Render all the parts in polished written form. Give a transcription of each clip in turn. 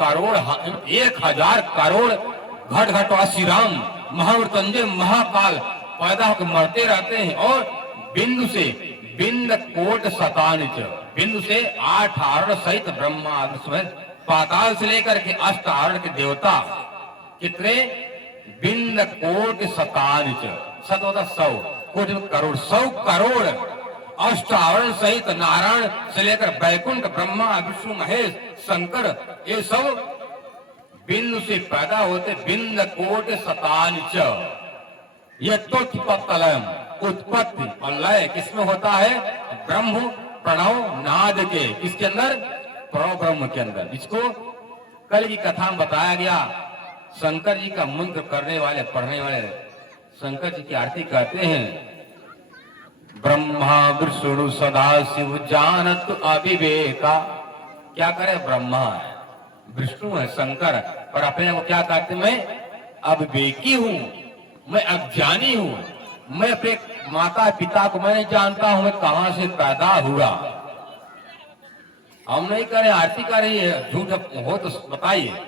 करोड़ 1000 करोड़ घट घटवासी राम महामृत्युंजय महाकाल पैदा होकर मरते रहते हैं। और बिंदु से बिंद कोट शतानिच, बिंदु से 8 आवरण सहित ब्रह्मा विष्णु पाताल से लेकर के 8 आवरण के देवता कितने? बिंद कोट शतानिच, शत होता 100, कोट करोड़, 100 करोड़ 8 आवरण सहित नारायण से लेकर बैकुंठ ब्रह्मा विष्णु महेश शंकर, ये सब बिंदु से पैदा होते। बिंद कोट शतानिच, ये तोत्पत्तलयम, उत्पत्ति और लय किसमें होता है? ब्रह्म प्रणव नाद के, किसके अंदर? प्रणव ब्रह्म के अंदर। इसको कल की कथा में बताया गया। शंकर जी का मंत्र करने वाले पढ़ने वाले शंकर जी की आरती कहते हैं, ब्रह्मा विष्णु सदा शिव जानत अविवेका। क्या करे? ब्रह्मा है, विष्णु है, शंकर, पर अपने को क्या कहते? मैं अविवेकी हूं, मैं अज्ञानी हूं, मैं अपने माता पिता को मैं नहीं जानता हूं, मैं कहां से पैदा हुआ। हम नहीं करें, आरती कर रही है, झूठ हो तो बताइए।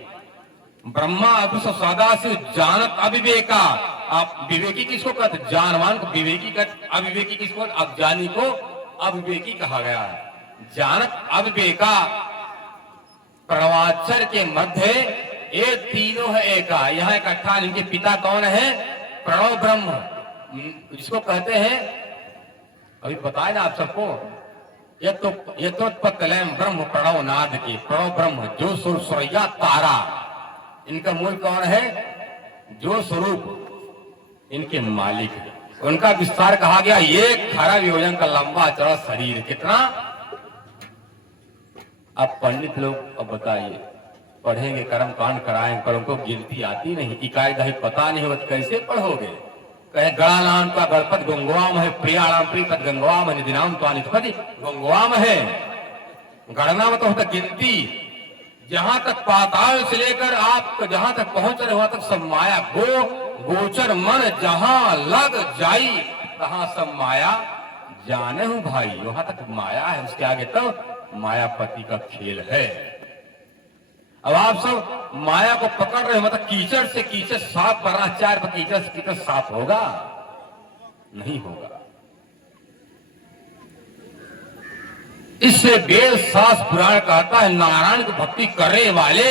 ब्रह्मा विष्णु सदा शिव जानत अविवेका। आप विवेकी किसको कहते? जानवान को विवेकी कहते, अविवेकी किसको? अज्ञानी को अविवेकी कहा गया है। जानत अविवेका, प्रणवाक्षर के मध्य ये तीनों है एका, यहाँ इकट्ठा। इनके पिता कौन है? प्रणव ब्रह्म, इसको कहते हैं, अभी बताए ना आप सबको। ये तो उत्पत्तलयम ब्रह्म प्रणव नाद के, प्रणव ब्रह्म जो सुरसुरैया तारा, इनका मूल कौन है? जो स्वरूप इनके मालिक है। उनका विस्तार कहा गया 1 खरब योजन का लंबा चौड़ा शरीर। कितना? अब पंडित लोग अब बताइए, पढ़ेंगे कर्म कांड कराएंगे, पर उनको गिनती आती नहीं, इकाई दही पता नहीं होगा, कैसे पढ़ोगे? कहे गणानाम का गणपत गंगवाम है, प्रियाणाम प्रीपत गंगवाम है, निधिनाम तो अनिधपति गंगवाम है। गणना में तो होता गिनती, जहां तक पाताल से लेकर आप जहां तक पहुंच रहे वहां तक सब माया। गोचर मन जहां लग जाई तहां सब माया जाने हूं भाई, वहां तक माया है, उसके आगे तो मायापति का खेल है। अब आप सब माया को पकड़ रहे हो, मतलब कीचड़ से कीचड़ साफ करना, 4 पर कीचड़ से कीचड़ साफ होगा? नहीं होगा। इससे वेद शास्त्र पुराण कहता है, नारायण की भक्ति करने वाले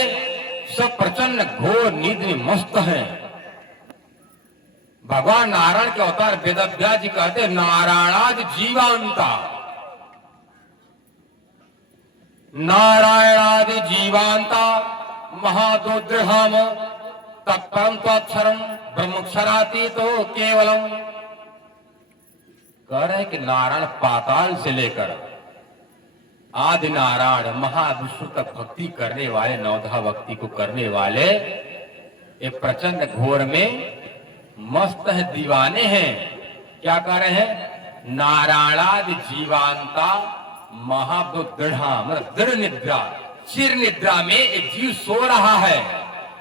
सब प्रचंड घोर नींद में मस्त हैं। भगवान नारायण के अवतार वेदव्यास जी कहते हैं, नारायणाद जीवांता, नारायणादि जीवांता महादोद्रहाम तत्परम त्वाक्षरम ब्रह्मक्षरातीतो केवलम। कह रहे कि नारायण पाताल से लेकर आदि नारायण महाविष्णु तक भक्ति करने वाले, नवधा भक्ति को करने वाले एक प्रचंड घोर में मस्त है, दीवाने हैं। क्या कह रहे हैं? नारायणादि जीवांता महादृढ़ा, मतलब दृढ़ निद्रा, चिर निद्रा में एक जीव सो रहा है।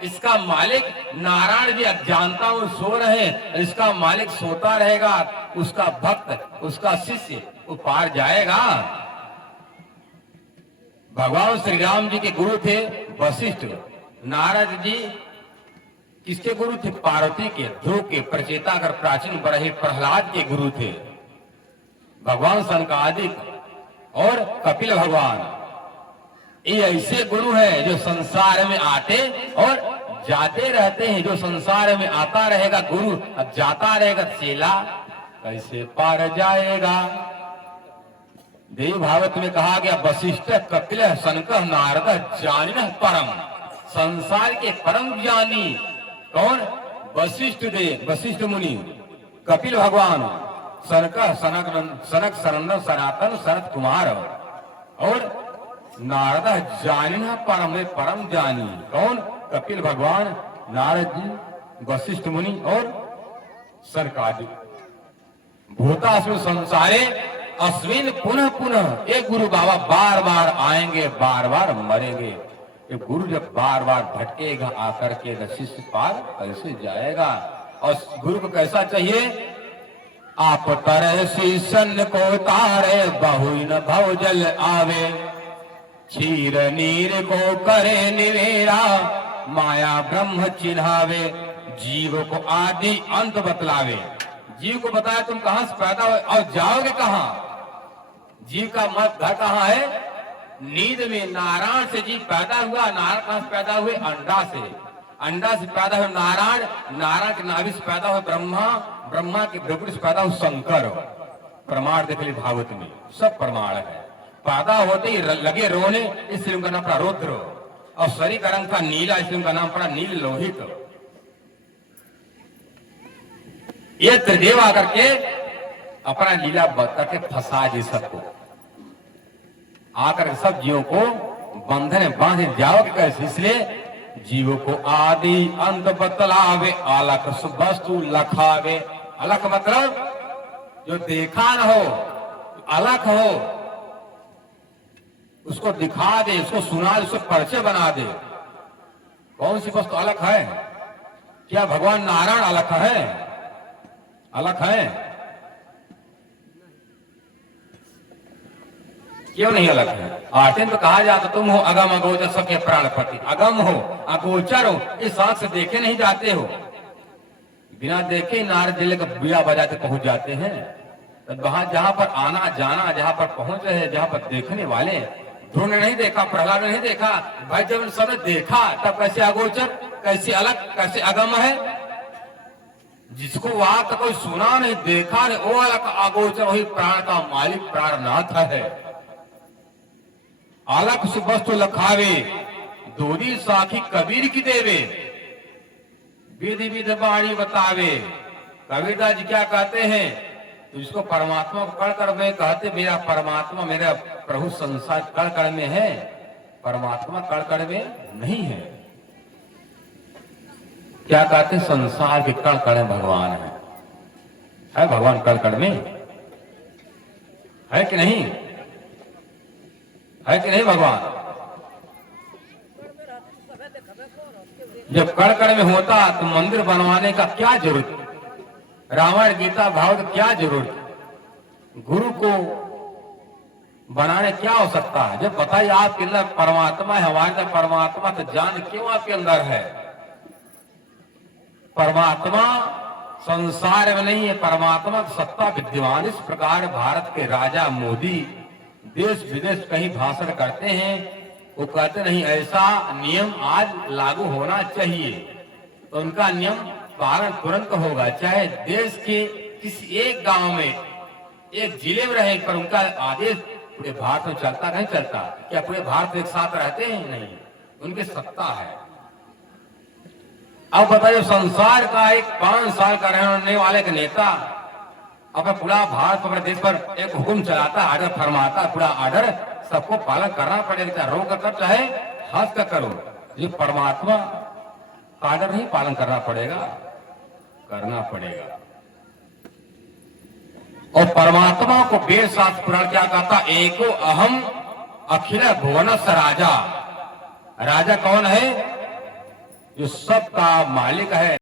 इसका मालिक नारायण भी अज्ञानता में सो रहे हैं, इसका मालिक सोता रहेगा, उसका भक्त, उसका शिष्य वो पार जाएगा। भगवान श्री राम जी के गुरु थे वशिष्ठ। नारद जी किसके गुरु थे? पार्वती के, ध्रुव के, प्रचेता अगर प्राचीन बड़े प्रहलाद के गुरु थे। भगवान सनकादिक और कपिल भगवान, ये ऐसे गुरु हैं जो संसार में आते और जाते रहते हैं। जो संसार में आता रहेगा गुरु, अब जाता रहेगा चेला कैसे पार जाएगा? देव भागवत में कहा गया, वशिष्ठ कपिल सनक नारद जानिनः परम। संसार के परम ज्ञानी कौन? वशिष्ठ देव, वशिष्ठ मुनि, कपिल भगवान, सनक सनंदन सनातन सनत कुमार और नारद जानिनः परम, परम ज्ञानी कौन? कपिल भगवान, नारद जी, वशिष्ठ मुनि और सनकादिक। भूतास्मिन् संसारे अस्मिन् पुनः पुनः। एक गुरु बाबा बार बार आएंगे, बार बार मरेंगे। एक गुरु जब बार बार भटकेगा आकर के, शिष्य पार कैसे जाएगा? और गुरु को कैसा चाहिए? आप तरह शीशन को तारे, बहु न भव जल आवे। क्षीर नीर को करे निवेरा, माया ब्रह्म चिन्हावे, जीव को आदि अंत बतलावे। जीव को बताया तुम कहां से पैदा हुए और जाओगे कहां। जीव का मत घर कहां है, नींद में। नारायण से जीव पैदा हुआ, नारायण कहां से पैदा हुए, अंडा से। अंडा से पैदा हुए नारायण, नारायण के नाभि से पैदा हुए ब्रह्मा, ब्रह्मा के भ्रुकुटी से पैदा हुए शंकर। प्रमाण देख ली भागवत में, सब प्रमाण है। पैदा होते ही लगे रोने, इसलिए उनका नाम पड़ा रुद्र। और शरीर का रंग था नीला, इसलिए उनका नाम पड़ा नील लोहित। ये त्रिदेव आकर के अपना लीला करके फंसा जी सबको, आकर सब जीवों को बंधन में बांधे जाओगे कैसे। इसलिए जीवों को आदि अंत बतलावे, अलख वस्तु लखावे। अलख मतलब जो देखा न हो, अलख हो, उसको दिखा दे, उसको सुना दे, उसको परिचय बना दे। कौन सी वस्तु अलख है? क्या भगवान नारायण अलख है? अलख है? क्यों नहीं अलग है? आठवें तो कहा जाता तुम हो अगम अगोचर सबके प्राणपति। अगम हो, अगोचर हो, इस आंख से देखे नहीं जाते हो। बिना देखे नारद जिले का बीड़ा बजाते पहुंच जाते हैं। तो वहां जहां पर आना जाना, जहां पर पहुंच रहे, जहां पर देखने वाले, ध्रुव ने नहीं देखा, प्रहलाद ने नहीं देखा, भाई जब सबने देखा तब कैसे अगोचर, कैसे अलग, कैसे अगम है। जिसको वहां तक कोई सुना नहीं, देखा नहीं, वो अलग अगोचर, वही प्राण का मालिक प्राणनाथ है। अलख वस्तु लखावे, दोरी साखी कबीर की देवे, विधि विध बाणी बतावे। कबीरदास जी क्या कहते हैं, तो इसको परमात्मा को कड़ कर में कहते, मेरा परमात्मा, मेरा प्रभु संसार कड़ कड़ में है, परमात्मा कड़ कड़ में नहीं है। क्या कहते, संसार के कड़ कड़ में भगवान है भगवान कड़ कड़ में है कि नहीं, है कि नहीं भगवान। जब कड़ कड़ में होता तो मंदिर बनवाने का क्या जरूरत, रामायण गीता भागवत क्या जरूरत, गुरु को बनाने क्या हो सकता है। जब बताइए आपके अंदर परमात्मा है, हमारे अंदर परमात्मा, तो जान क्यों आपके अंदर है। परमात्मा संसार में नहीं है, परमात्मा की सत्ता विद्यमान। इस प्रकार भारत के राजा मोदी देश विदेश कहीं भाषण करते हैं, वो कहते नहीं ऐसा नियम आज लागू होना चाहिए, तो उनका नियम पालन तुरंत होगा। चाहे देश के किसी एक गांव में, एक जिले में रहे, पर उनका आदेश पूरे भारत में चलता नहीं चलता। क्या पूरे भारत एक साथ रहते हैं? नहीं, उनकी सत्ता है। अब बताइए, संसार का एक 5 साल का रहने वाले का नेता अपना पूरा भारत, अपने देश पर एक हुक्म चलाता, आर्डर फरमाता, पूरा आर्डर सबको पालन करना पड़ेगा, चाहे रो कर चाहे हंस कर करो। ये परमात्मा आर्डर नहीं पालन करना पड़ेगा, करना पड़ेगा। और परमात्मा को वेद शास्त्र पुराण क्या कहता, एको अहम अखिल भुवनस्य राजा। राजा कौन है? जो सबका मालिक है।